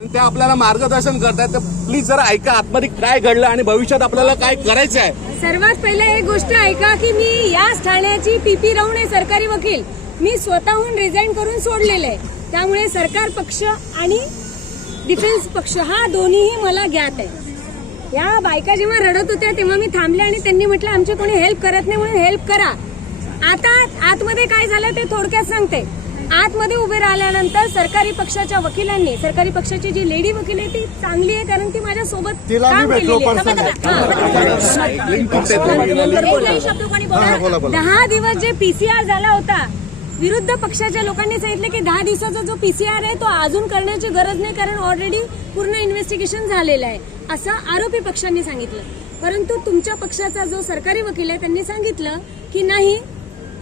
ते आपल्याला मार्गदर्शन करतात. तर प्लीज जरा ऐका आतमध्ये काय घडलं आणि भविष्यात आपल्याला काय करायचं आहे. सर्वात पहिले एक गोष्ट ऐका की मी याच ठाण्याची पीपी राऊंड आहे सरकारी वकील. मी स्वतःहून रिझाईन करून सोडलेलं आहे. त्यामुळे सरकार पक्ष आणि डिफेन्स पक्ष हा दोन्हीही मला ज्ञात आहे. या बायका जेव्हा रडत होत्या तेव्हा मी थांबले आणि त्यांनी म्हटलं आमचे कोणी हेल्प करत नाही म्हणून हेल्प करा. आता आतमध्ये काय झालं ते थोडक्यात सांगते. आतमध्ये उभे राहिल्यानंतर सरकारी पक्षाच्या वकिलांनी, सरकारी पक्षाची जी लेडी वकील आहे ती चांगली आहे कारण ती माझ्या सोबत काम केलेली आहे. 10 दिवस जे पीसीआर झाला होता, विरुद्ध पक्षाच्या लोकांनी सांगितलं की 10 दिवसाचा जो पीसीआर आहे तो अजून करण्याची गरज नाही कारण ऑलरेडी पूर्ण इन्व्हेस्टिगेशन झालेलं आहे असं आरोपी पक्षांनी सांगितलं. परंतु तुमच्या पक्षाचा जो सरकारी वकील आहे त्यांनी सांगितलं की नाही,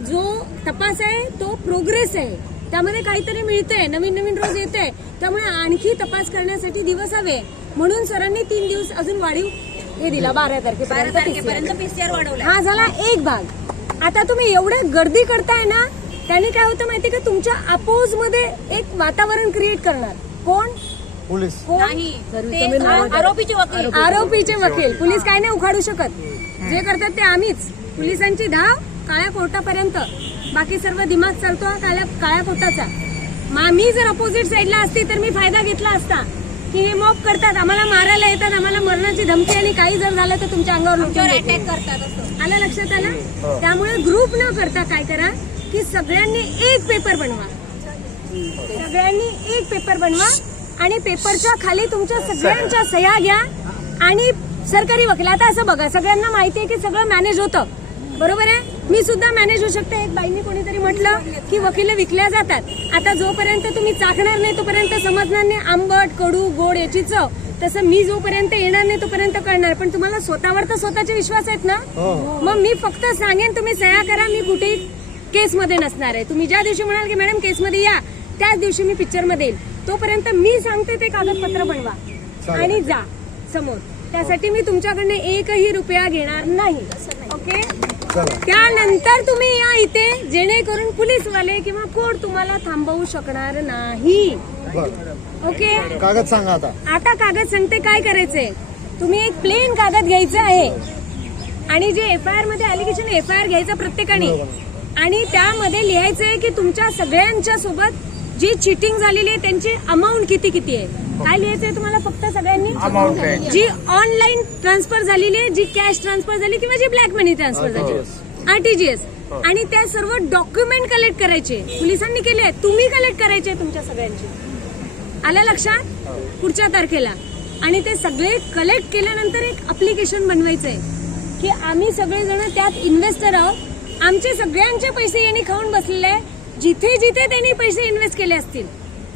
जो तपास आहे तो प्रोग्रेस आहे, त्यामध्ये काहीतरी मिळतंय, नवीन नवीन रोज येतंय, त्यामुळे आणखी तपास करण्यासाठी दिवस हवे म्हणून सरांनी 3 दिवस अजून वाढीव हे दिला. 12 तारखेपर्यंत पीसीआर वाढवला. हा झाला एक भाग. आता तुम्ही एवढ्या गर्दी करताय ना, त्याने काय होतं माहिती का, तुमच्या अपोज मध्ये एक वातावरण क्रिएट करणार. कोण? पोलीस. आरोपीचे वकील. पोलीस काय नाही उखाडू शकत. जे करतात ते आम्हीच. पोलिसांची धाव काळ्या कोर्टापर्यंत, बाकी सर्व दिमाग चालतो काळ्या कोर्टाचा. मी जर अपोजिट साईडला असती तर मी फायदा घेतला असता की हे मॉब करतात, आम्हाला मारायला येतात, आम्हाला मरणाची धमकी आणि काही जर झालं तर तुमच्या अंगावर अटॅक करतात. आलं लक्षात आलं? त्यामुळे ग्रुप न करता काय करा की सगळ्यांनी एक पेपर बनवा. सगळ्यांनी एक पेपर बनवा आणि पेपरच्या खाली तुमच्या सगळ्यांच्या सह्या घ्या. आणि सरकारी वकील, आता असं बघा, सगळ्यांना माहिती आहे की सगळं मॅनेज होतं, बरोबर आहे. मी सुद्धा मॅनेज होऊ शकते. एक बाईंनी कोणीतरी म्हटलं की वकील विकल्या जातात. आता जोपर्यंत तुम्ही चाखणार नाही तोपर्यंत समजणार नाही आंबट, कडू, गोड याची चव. तसं मी जोपर्यंत येणार नाही तोपर्यंत कळणार. पण तुम्हाला स्वतःवर तर स्वतःचे विश्वास आहेत ना. मग मी फक्त सांगेन तुम्ही सह्या करा, मी कुठेही केसमध्ये नसणार आहे. तुम्ही ज्या दिवशी म्हणाल की मॅडम केसमध्ये या, त्याच दिवशी मी पिक्चरमध्ये येईल. तोपर्यंत मी सांगते ते कागदपत्र बनवा आणि जा समोर. त्यासाठी मी तुमच्याकडनं एकही रुपया घेणार नाही. ओके. त्यानंतर तुम्ही या इथे, जेणेकरून पोलीसवाले किंवा कोर्ट तुम्हाला थांबवू शकणार नाही. ओके. कागद सांगा आता. आता कागद सांगते काय करायचंय. तुम्ही एक प्लेन कागद घ्यायचा आहे आणि जे एफआयआर मध्ये अलिगेशन एफआयआर घ्यायचं प्रत्येकाने आणि त्यामध्ये लिहायचंय की तुमच्या सगळ्यांच्या सोबत जी चिटिंग झालेली आहे त्यांची अमाऊंट किती आहे. काय लिहायचंय तुम्हाला फक्त सगळ्यांनी? जी ऑनलाईन ट्रान्सफर झालेली आहे, जी कॅश ट्रान्सफर झाली किंवा जी ब्लॅक मनी ट्रान्सफर झाली, आरटीजीएस. आणि त्या सर्व डॉक्युमेंट कलेक्ट करायचे. पोलिसांनी केले, तुम्ही कलेक्ट करायचे तुमच्या सगळ्यांची. आलं लक्षात? पुढच्या तारखेला. आणि ते सगळे कलेक्ट केल्यानंतर एक अप्लिकेशन बनवायचंय की आम्ही सगळेजण त्यात इन्व्हेस्टर आहोत. आमचे सगळ्यांचे पैसे यांनी खाऊन बसलेले आहे. जिथे जिथे त्यांनी पैसे इन्व्हेस्ट केले असतील,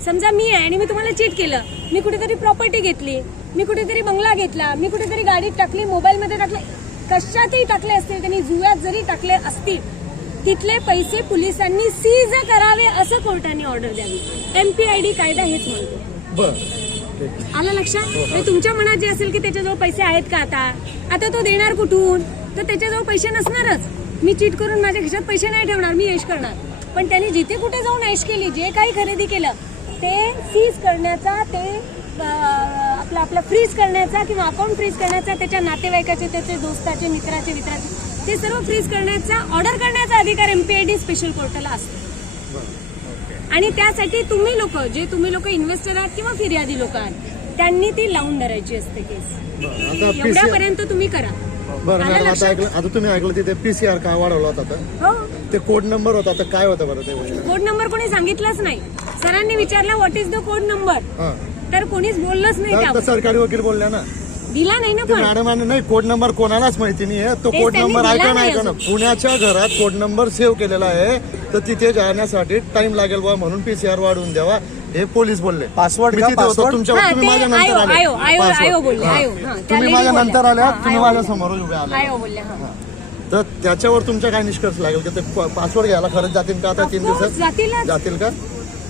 समजा मी आहे आणि मी तुम्हाला चीट केलं, मी कुठेतरी प्रॉपर्टी घेतली, मी कुठेतरी बंगला घेतला, मी कुठेतरी गाडीत टाकली, मोबाईलमध्ये टाकले, कशातही टाकले असतील, त्यांनी जुव्यात जरी टाकले असतील, तिथले पैसे पोलिसांनी सीज करावे असं कोर्टाने ऑर्डर द्यावी. एमपीआयडी कायदा हेच म्हणतो. आलं लक्षात? हे तुमच्या मनात जे असेल की त्याच्याजवळ पैसे आहेत का, आता तो देणार कुठून, तर त्याच्याजवळ पैसे नसणारच. मी चीट करून माझ्या खिशात पैसे नाही ठेवणार, मी ऐश करणार. पण त्यांनी जिथे कुठे जाऊन ऐश केली, जे काही खरेदी केलं ते सीज करण्याचा, ते आपला फ्रीज करण्याचा किंवा अकाउंट फ्रीज करण्याचा, त्याच्या नातेवाईकाचे, त्याचे दोस्ताचे, मित्राचे ते सर्व फ्रीज करण्याचा, ऑर्डर करण्याचा अधिकार एमपीआयडी स्पेशल कोर्टाला असतो. आणि त्यासाठी तुम्ही लोक इन्व्हेस्टर आहात किंवा फिर्यादी लोक आहात, त्यांनी ती लावून धरायची असते केस. एवढ्यापर्यंत तुम्ही करा. बरं मॅडम, आता तुम्ही ऐकलं तिथे पीसीआर का वाढवला होता? हो, ते कोड नंबर होता, तर काय होता बरं ते? कोड नंबर कोणी सांगितलंच नाही. सरांनी विचारला what is the code number, तर कोणीच बोललंच नाही. सरकारी वकील बोलल्या ना, दिला नाही ना. पण मॅडमांनी नाही, कोड नंबर कोणालाच माहिती नाही. तो कोड नंबर ऐका ना, पुण्याच्या घरात कोड नंबर सेव्ह केलेला आहे, तर तिथे जाण्यासाठी टाइम लागेल बा म्हणून पीसीआर वाढवून द्यावा हे पोलीस बोलले. पासवर्ड तुम्ही माझ्या नंतर आल्या, तुम्ही माझ्या समोर उभे आले, तर त्याच्यावर तुमचा काय निष्कर्ष लागेल की ते पासवर्ड घ्यायला खरंच जातील का आता 3 दिवसात? जातील का?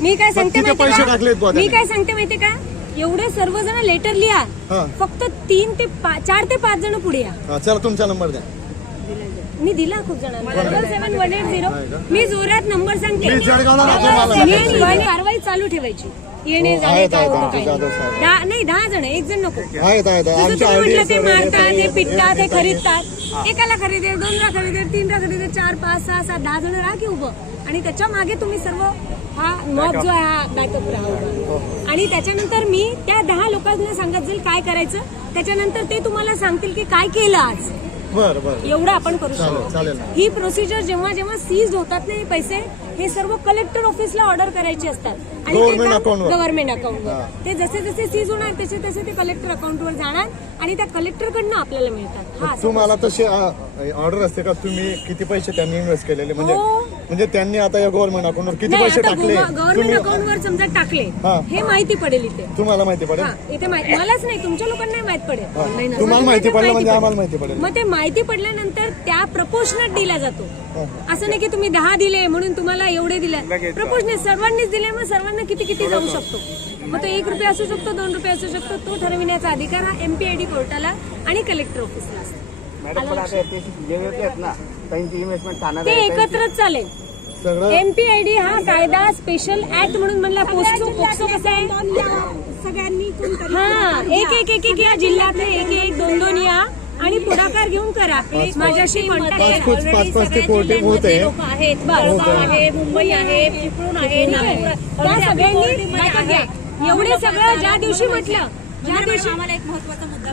मी काय सांगते पैसे टाकलेत, मी काय सांगते माहितीये का, एवढे सर्वजण लेटर लिहा, फक्त 4 ते 5 जण पुढे या. चला तुमचा नंबर द्या. मी दिला खूप जणांना. 77180. मी जोरात नंबर सांगते. कारवाई कारवाई चालू ठेवायची. येणे हो, जाणे आहेत, काय आहेत, होतं आमचे काय जाधव साहेब. नाही 10 जण, एक जण नको. आहेत जसं आमच्या तुम्ही म्हटलं ते RDS मारतात, ते पिटतात, ते येत- खरीदतात. एकाला खरेदी, दोनला खरेदी, तीनला खरेदी, 4, 5, 6, 7, 10 जण राहा की उभं. आणि त्याच्या मागे तुम्ही सर्व हा मॉब जो आहे हा बॅकअप राहा उभा. आणि त्याच्यानंतर मी त्या 10 लोकांना सांगत जाईल काय करायचं. त्याच्यानंतर ते तुम्हाला सांगतील की काय केलं आज. बरं बरं एवढं आपण करू चालेल शकतो. चालेल ना. ही प्रोसिजर जेव्हा जेव्हा सीज होतात ना हे पैसे, हे सर्व कलेक्टर ऑफिसला ऑर्डर करायचे असतात. Government account वर. गव्हर्नमेंट अकाउंटवर. ते जसे जसे सीज होणार तसे तसे ते कलेक्टर अकाउंटवर जाणार आणि त्या कलेक्टरकडनं आपल्याला मिळतात. हा तुम्हाला तशी ऑर्डर असते का तुम्ही किती पैसे त्यांनी इन्व्हेस्ट केलेले म्हणजे हो. म्हणजे त्यांनी आता या गव्हर्नमेंट अकाउंटवर किती नाही, पैसे आता टाकले गव्हर्नमेंट तुम्ही अकाउंटवर समजा टाकले, हा. हे माहिती पडेल इथे. तुम्हाला माहिती पडेल हा, इथे मलाच नाही, तुमच्या लोकांना नाही माहित पडेल. तुम्हाला माहिती पडलं म्हणजे आम्हाला माहिती पडेल. मग ते माहिती पडल्यानंतर त्या प्रपोर्शनेट दिला जातो. असं नाही की तुम्ही 10 दिले म्हणून तुम्हाला एवढे दिले. प्रपोर्शनेट सर्वांनीच दिले, मग सर्वांना किती किती जाऊ शकतो. मग तो 1 रुपया असू शकतो, 2 रुपये असू शकतो. तो ठरविण्याचा अधिकार हा MPID कोर्टाला आणि कलेक्टर ऑफिसला असतो. ते एकत्रच चालेल. सगळं MPID हा कायदा स्पेशल ऍक्ट म्हणून म्हणला. पोक्सो कसा आहे, सगळ्यांनी हा एक या जिल्ह्यातले एक 2 या आणि पुढाकार घेऊन करा. माझ्याशी पाच ते कोटी होते. आहेत, बरं आहे, मुंबई आहे, चिपळूण आहे, त्या सगळ्यांनी एवढे सगळं ज्या दिवशी म्हटलं, ज्या दिवशी आम्हाला एक महत्वाचा मुद्दा